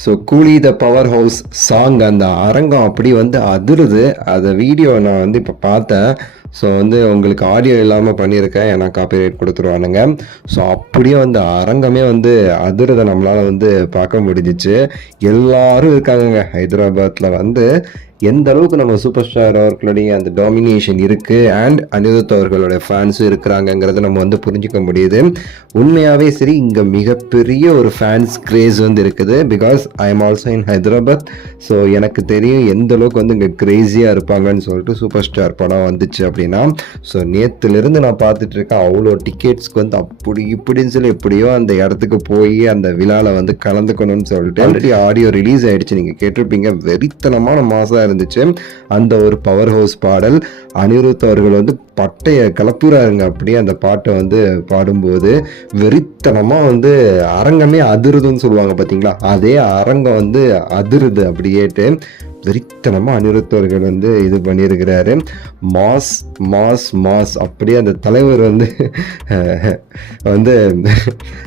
So கூலி the power house song அந்த அரங்கம் அப்படி வந்து அதிருது. அதை வீடியோ நான் வந்து இப்போ பார்த்தேன். ஸோ வந்து உங்களுக்கு ஆடியோ இல்லாமல் பண்ணியிருக்கேன், ஏன்னா காப்பிரைட் கொடுத்துருவானுங்க. ஸோ அப்படியே வந்து அரங்கமே வந்து அதிரதை நம்மளால் வந்து பார்க்க முடிஞ்சிச்சு. எல்லாரும் இருக்காங்கங்க ஹைதராபாத்தில் வந்து. எந்த அளவுக்கு நம்ம சூப்பர் ஸ்டார் அவர்களுடைய அந்த டாமினேஷன் இருக்குது அண்ட் அனிருத் அவர்களுடைய ஃபேன்ஸும் இருக்கிறாங்கங்கிறத நம்ம வந்து புரிஞ்சிக்க முடியுது. உண்மையாகவே சரி, இங்கே மிகப்பெரிய ஒரு ஃபேன்ஸ் கிரேஸ் வந்து இருக்குது. Because I am also in Hyderabad. So எனக்கு தெரியும் எந்த அளவுக்கு வந்து இங்கே கிரேஸியாக இருப்பாங்கன்னு சொல்லிட்டு சூப்பர் ஸ்டார் படம் வந்துச்சு அப்படின்னா. ஸோ நேற்றுலேருந்து நான் பார்த்துட்டு இருக்கேன், அவ்வளோ டிக்கெட்ஸ்க்கு வந்து அப்படி இப்படின்னு சொல்லி எப்படியோ அந்த இடத்துக்கு போய் அந்த விழாவில் வந்து கலந்துக்கணும்னு சொல்லிட்டு ஆல்ரெடி ஆடியோ ரிலீஸ் ஆகிடுச்சு. நீங்கள் கேட்டிருப்பீங்க, வெறித்தனமான மாசாக இருந்துச்சு அந்த ஒரு பவர் ஹவுஸ் பாடல். அனிருத் அவர்கள் வந்து பட்டைய கலப்புறாருங்க அப்படியே அந்த பாட்டை வந்து பாடும்போது. வெறித்தனமாக வந்து அரங்கமே அதிருதுன்னு சொல்லுவாங்க பார்த்தீங்களா, அதே அரங்கம் வந்து அதிருது அப்படியேட்டு. வெறித்தனமாக அனிருத் அவர்கள் வந்து இது பண்ணியிருக்கிறாரு. மாஸ் மாஸ் மாஸ் அப்படியே அந்த தலைவர் வந்து வந்து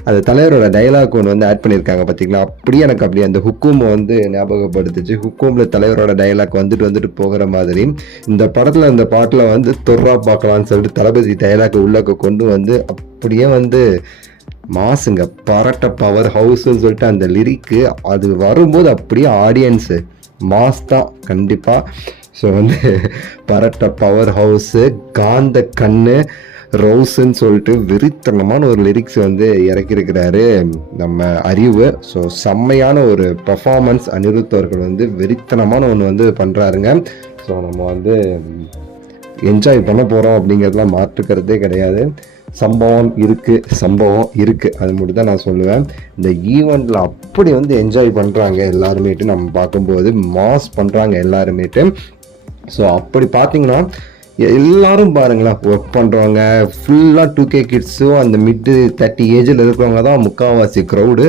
அந்த தலைவரோட டைலாக் ஒன்று வந்து ஆட் பண்ணியிருக்காங்க பார்த்தீங்களா, அப்படியே எனக்கு அப்படியே அந்த ஹுக்கூமை வந்து ஞாபகப்படுத்துச்சு. ஹுக்கூமில் தலைவரோட டைலாக் வந்துட்டு போகிற மாதிரி இந்த படத்தில் அந்த பாட்டில் வந்து தொர்ரா பார்க்கலான்னு சொல்லிட்டு தளபதி டைலாக் உள்ளக்க கொண்டு வந்து அப்படியே வந்து மாசுங்க. பரட்ட பவர் ஹவுஸ்ன்னு சொல்லிட்டு அந்த லிரிக்கு அது வரும்போது அப்படியே ஆடியன்ஸு மாஸ் தான் கண்டிப்பாக. ஸோ வந்து பரட்ட பவர் ஹவுஸு, காந்த கண்ணு, ரோஸுன்னு சொல்லிட்டு வெறித்தனமான ஒரு லிரிக்ஸ் வந்து இறக்கியிருக்கிறாரு நம்ம அறிவு. ஸோ செம்மையான ஒரு பர்ஃபார்மன்ஸ் அனிருத் அவர்கள் வந்து வெறித்தனமான ஒன்று வந்து பண்ணுறாருங்க. ஸோ நம்ம வந்து என்ஜாய் பண்ண போகிறோம் அப்படிங்கிறதுலாம் மாற்றுக்கிறதே கிடையாது. சம்பவம் இருக்குது, அது மட்டும் தான் நான் சொல்லுவேன். இந்த ஈவெண்ட்டில் அப்படி வந்து என்ஜாய் பண்ணுறாங்க எல்லாருமேட்டு, நம்ம பார்க்கும்போது மாஸ் பண்ணுறாங்க எல்லாருமேட்டு. ஸோ அப்படி பார்த்தீங்கன்னா எல்லாரும் பாருங்களேன், ஒர்க் பண்ணுறவங்க ஃபுல்லாக 2K கிட்ஸும் அந்த மிட்டு 30 ஏஜில் இருக்கிறவங்க தான் முக்கால்வாசி க்ரௌடு.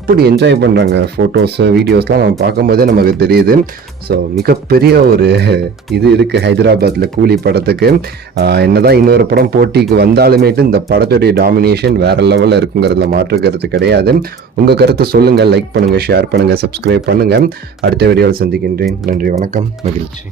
அப்படி என்ஜாய் பண்ணுறாங்க. ஃபோட்டோஸு வீடியோஸ்லாம் நம்ம பார்க்கும்போதே நமக்கு தெரியுது. ஸோ மிகப்பெரிய ஒரு இது இருக்குது ஹைதராபாத்தில் கூலி படத்துக்கு. என்னதான் இன்னொரு படம் போட்டிக்கு வந்தாலுமேட்டு இந்த படத்துடைய டாமினேஷன் வேறு லெவலில் இருக்குங்கிறதுல மாற்றுக்கிறது கிடையாது. உங்கள் கருத்தை சொல்லுங்கள், லைக் பண்ணுங்கள், ஷேர் பண்ணுங்கள், சப்ஸ்கிரைப் பண்ணுங்கள். அடுத்த வீடியோவில் சந்திக்கின்றேன். நன்றி, வணக்கம், மகிழ்ச்சி.